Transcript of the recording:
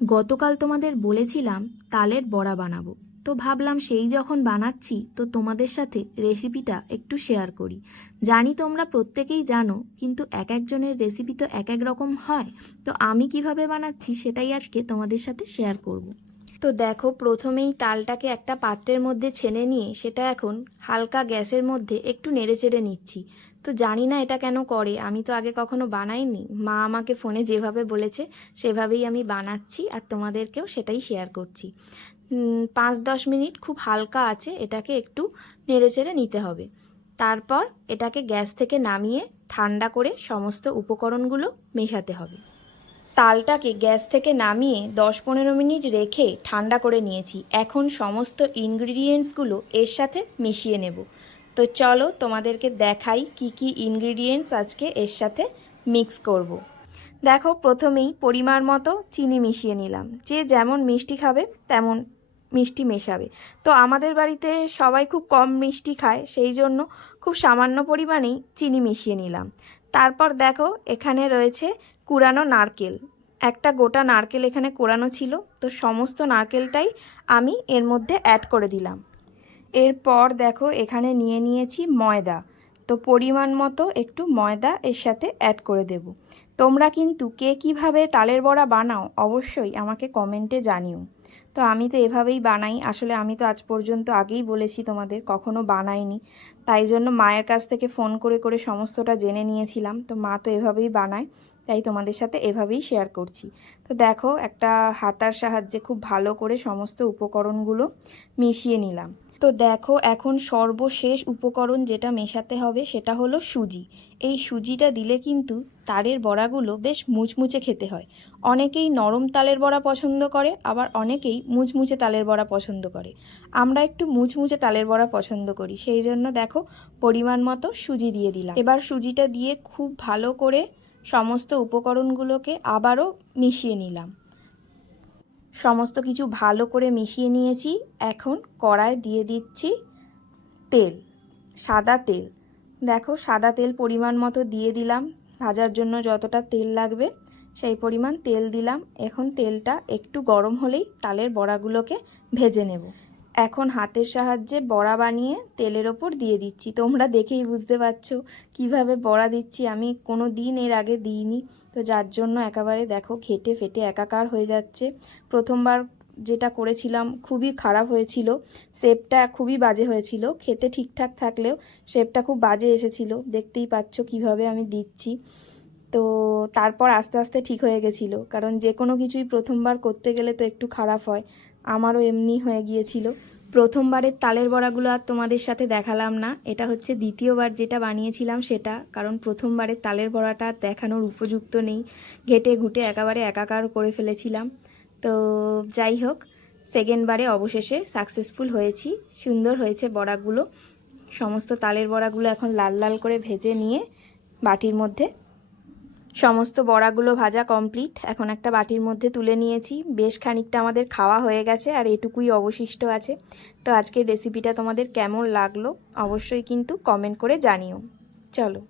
গতকাল তোমাদের বলেছিলাম তালের বড়া বানাবো, তো ভাবলাম সেই যখন বানাচ্ছি তো তোমাদের সাথে রেসিপিটা একটু শেয়ার করি। জানি তোমরা প্রত্যেকেই জানো, কিন্তু এক একজনের রেসিপি তো এক এক রকম হয়। তো আমি কিভাবে বানাচ্ছি সেটাই আজকে তোমাদের সাথে শেয়ার করব। তো দেখো, প্রথমেই তালটাকে একটা পাত্রের মধ্যে ছেনে নিয়ে সেটা এখন হালকা গ্যাসের মধ্যে একটু নেড়েচেড়ে নিচ্ছি। তো জানি না এটা কেন করে, আমি তো আগে কখনো বানাইনি। মা আমাকে ফোনে যেভাবে বলেছে সেভাবেই আমি বানাচ্ছি, আর তোমাদেরকেও সেটাই শেয়ার করছি। 5-10 মিনিট খুব হালকা আছে এটাকে একটু নেড়েচেড়ে নিতে হবে। তারপর এটাকে গ্যাস থেকে নামিয়ে ঠান্ডা করে সমস্ত উপকরণগুলো মেশাতে হবে। তালটাকে গ্যাস থেকে নামিয়ে 10-15 মিনিট রেখে ঠান্ডা করে নিয়েছি। এখন সমস্ত ইনগ্রিডিয়েন্টসগুলো এর সাথে মিশিয়ে নেব। তো চলো তোমাদেরকে দেখাই কি কি ইনগ্রিডিয়েন্টস আজকে এর সাথে মিক্স করব। দেখো, প্রথমেই পরিমাণ মতো চিনি মিশিয়ে নিলাম। যে যেমন মিষ্টি খাবে তেমন মিষ্টি মেশাবে। তো আমাদের বাড়িতে সবাই খুব কম মিষ্টি খায়, সেই জন্য খুব সামান্য পরিমাণেই চিনি মিশিয়ে নিলাম। তারপর দেখো, এখানে রয়েছে কুড়ানো নারকেল। একটা গোটা নারকেল এখানে কোরানো ছিল, তো সমস্ত নারকেলটাই আমি এর মধ্যে অ্যাড করে দিলাম। এরপর দেখো, এখানে নিয়ে নিয়েছি ময়দা। তো পরিমাণ মতো একটু ময়দা এর সাথে অ্যাড করে দেব। তোমরা কিন্তু কে কীভাবে তালের বড়া বানাও অবশ্যই আমাকে কমেন্টে জানিও। তো আমি তো এভাবেই বানাই। আসলে আমি তো আজ পর্যন্ত আগেই বলেছি তোমাদের কখনো বানাইনি, তাই জন্য মায়ের কাছ থেকে ফোন করে করে সমস্তটা জেনে নিয়েছিলাম। তো মা তো এভাবেই বানায়, তাই তোমাদের সাথে এভাবেই শেয়ার করছি। তো দেখো, একটা হাতার সাহায্যে খুব ভালো করে সমস্ত উপকরণগুলো মিশিয়ে নিলাম। তো দেখো, এখন সর্বশেষ উপকরণ যেটা মেশাতে হবে সেটা হলো সুজি। এই সুজিটা দিলে কিন্তু তালের বড়াগুলো বেশ মুচমুচে খেতে হয়। অনেকেই নরম তালের বড়া পছন্দ করে, আবার অনেকেই মুচমুচে তালের বড়া পছন্দ করে। আমরা একটু মুচমুচে তালের বড়া পছন্দ করি, সেই জন্য দেখো পরিমাণ মতো সুজি দিয়ে দিলাম। এবার সুজিটা দিয়ে খুব ভালো করে সমস্ত উপকরণগুলোকে আবারও মিশিয়ে নিলাম। সমস্ত কিছু ভালো করে মিশিয়ে নিয়েছি। এখন কড়ায় দিয়ে দিচ্ছি তেল, সাদা তেল। দেখো, সাদা তেল পরিমাণ মতো দিয়ে দিলাম। ভাজার জন্য যতটা তেল লাগবে সেই পরিমাণ তেল দিলাম। এখন তেলটা একটু গরম হলেই তালের বড়াগুলোকে ভেজে নেব। এখন হাতের সাহায্যে বড়া বানিয়ে তেলের ওপর দিয়ে দিচ্ছি। তোমরা দেখেই বুঝতে পারছো কিভাবে বড়া দিচ্ছি। আমি কোনো দিন এর আগে দিইনি, তো যার জন্য একেবারে দেখো ঘেটে ফেটে একাকার হয়ে যাচ্ছে। প্রথমবার যেটা করেছিলাম খুবই খারাপ হয়েছিল, শেপটা খুবই বাজে হয়েছিল। খেতে ঠিকঠাক থাকলেও শেপটা খুব বাজে এসেছিল। দেখতেই পাচ্ছ কিভাবে আমি দিচ্ছি। তো তারপর আস্তে আস্তে ঠিক হয়ে গেছিলো, কারণ যে কোনো কিছুই প্রথমবার করতে গেলে তো একটু খারাপ হয়। আমারও এমনি হয়ে গিয়েছিল। প্রথমবারের তালের বড়াগুলো আর তোমাদের সাথে দেখালাম না, এটা হচ্ছে দ্বিতীয়বার যেটা বানিয়েছিলাম সেটা। কারণ প্রথমবারের তালের বড়াটা দেখানোর উপযুক্ত নেই, ঘেটে ঘুটে একেবারে একাকার করে ফেলেছিলাম। তো যাই হোক, সেকেন্ডবারে অবশেষে সাকসেসফুল হয়েছি। সুন্দর হয়েছে বড়াগুলো। সমস্ত তালের বড়াগুলো এখন লাল লাল করে ভেজে নিয়ে বাটির মধ্যে, সমস্ত বড়াগুলো ভাজা কমপ্লিট। এখন একটা বাটির মধ্যে তুলে নিয়েছি। বেশ খানিকটা আমাদের খাওয়া হয়ে গেছে, আর এটুকুই অবশিষ্ট আছে। তো আজকের রেসিপিটা তোমাদের কেমন লাগলো অবশ্যই কিন্তু কমেন্ট করে জানিও। চলো।